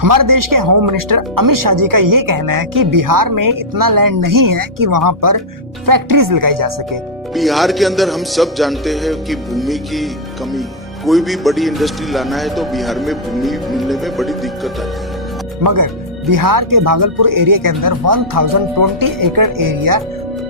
हमारे देश के होम मिनिस्टर अमित शाह जी का ये कहना है कि बिहार में इतना लैंड नहीं है कि वहां पर फैक्ट्रीज लगाई जा सके। बिहार के अंदर हम सब जानते हैं कि भूमि की कमी, कोई भी बड़ी इंडस्ट्री लाना है तो बिहार में भूमि मिलने में बड़ी दिक्कत आती है। मगर बिहार के भागलपुर एरिया के अंदर 1020 एकड़ एरिया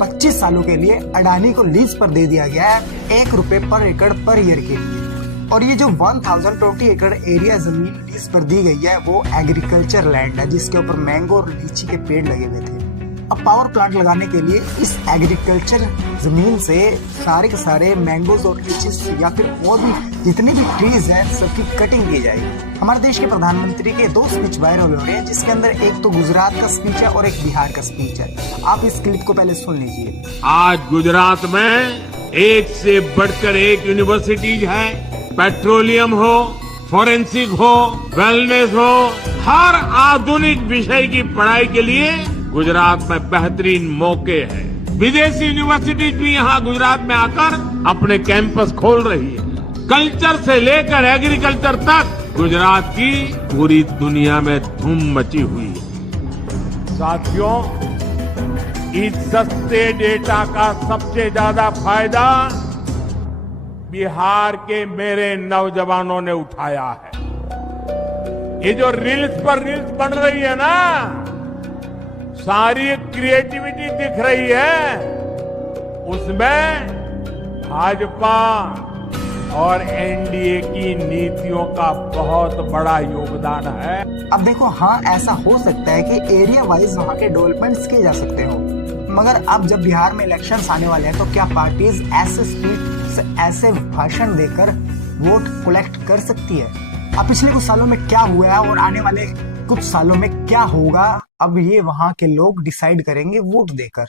25 सालों के लिए अडानी को लीज पर दे दिया गया है, ₹1 पर एकड़ पर ईयर के लिए। और ये जो 1020 एकड़ एरिया जमीन लीज पर दी गई है वो एग्रीकल्चर लैंड है, जिसके ऊपर मैंगो और लीची के पेड़ लगे हुए थे। अब पावर प्लांट लगाने के लिए इस एग्रीकल्चर जमीन से सारे के सारे मैंगोज और लीचीज या फिर और भी जितने भी ट्रीज हैं सबकी कटिंग की जाएगी। हमारे देश के प्रधानमंत्री के 2 स्पीच वायरल हो रहे हैं, जिसके अंदर एक तो गुजरात का स्पीच है और एक बिहार का स्पीच है। आप इस क्लिप को पहले सुन लीजिए। आज गुजरात में एक से बढ़कर एक यूनिवर्सिटीज है, पेट्रोलियम हो, फोरेंसिक हो, वेलनेस हो, हर आधुनिक विषय की पढ़ाई के लिए गुजरात में बेहतरीन मौके हैं। विदेशी यूनिवर्सिटीज भी यहाँ गुजरात में आकर अपने कैंपस खोल रही है। कल्चर से लेकर एग्रीकल्चर तक गुजरात की पूरी दुनिया में धूम मची हुई है। साथियों, इस सस्ते डेटा का सबसे ज्यादा फायदा बिहार के मेरे नौजवानों ने उठाया है। ये जो रील्स पर रील्स बन रही है ना, सारी क्रिएटिविटी दिख रही है, उसमें भाजपा और एनडीए की नीतियों का बहुत बड़ा योगदान है। अब देखो, हाँ ऐसा हो सकता है कि एरिया वाइज वहाँ के डेवलपमेंट्स किए जा सकते हो, मगर अब जब बिहार में इलेक्शंस आने वाले हैं तो क्या पार्टीज ऐसे स्पीच ऐसे भाषण देकर वोट कलेक्ट कर सकती है? अब पिछले कुछ सालों में क्या हुआ है और आने वाले कुछ सालों में क्या होगा, अब ये वहां के लोग डिसाइड करेंगे वोट देकर।